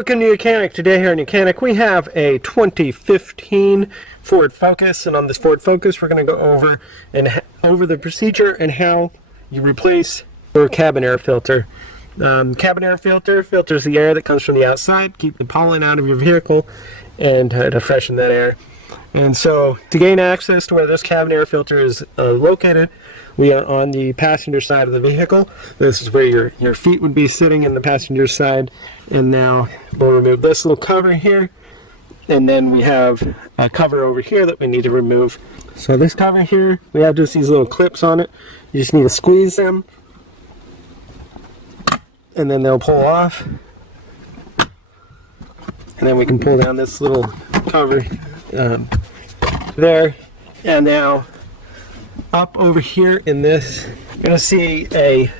Welcome to YOUCANIC. Today here in YOUCANIC we have a 2015 Ford Focus, and on this Ford Focus we're going to go over the procedure and how you replace your cabin air filter. Cabin air filter filters the air that comes from the outside, keep the pollen out of your vehicle, and to freshen that air. And so to gain access to where this cabin air filter is located, we are on the passenger side of the vehicle. This is where your feet would be sitting in the passenger side. And now we'll remove this little cover here. And then we have a cover over here that we need to remove. So this cover here, we have just these little clips on it. You just need to squeeze them, and then they'll pull off. And then we can pull down this little cover there. And now up over here in this, you're going to see a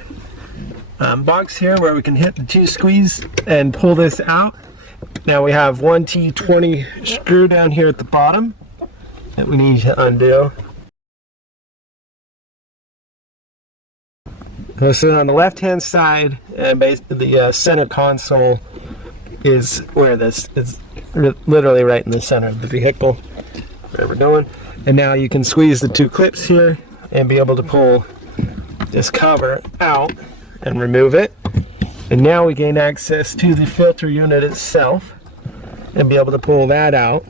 box here where we can hit the two squeeze and pull this out. Now we have one T20 screw down here at the bottom that we need to undo. So on the left hand side, the center console is where this is, literally right in the center of the vehicle where we're going. And now you can squeeze the two clips here and be able to pull this cover out and remove it. And now we gain access to the filter unit itself and be able to pull that out.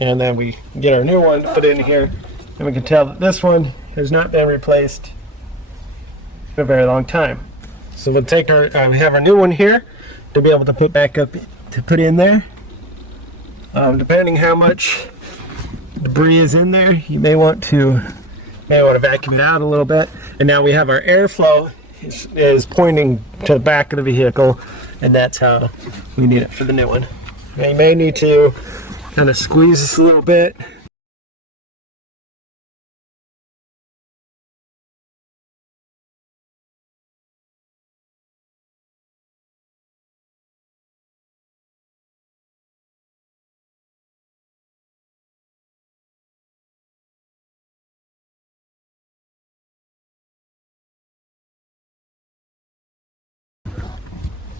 And then we get our new one put in here, and we can tell that this one has not been replaced for a very long time. So we'll take our, we have our new one here to be able to put back up, to put in there. Depending how much debris is in there, you may want to vacuum it out a little bit. And now we have our airflow is pointing to the back of the vehicle, and that's how we need it for the new one. Now you may need to kind of squeeze this a little bit.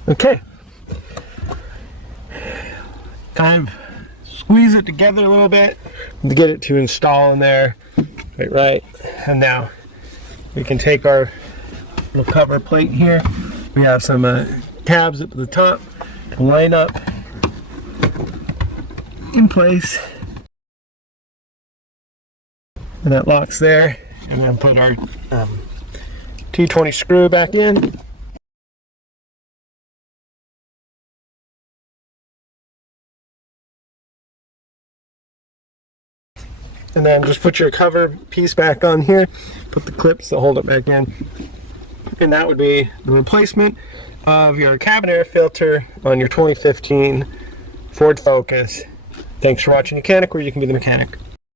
Okay, kind of squeeze it together a little bit to get it to install in there, right. And now we can take our little cover plate here. We have some tabs up at the top to line up in place, and that locks there. And then put our T20 screw back in. And then just put your cover piece back on here, put the clips to hold it back in. And that would be the replacement of your cabin air filter on your 2015 Ford Focus. Thanks for watching YOUCANIC, where you can be the mechanic.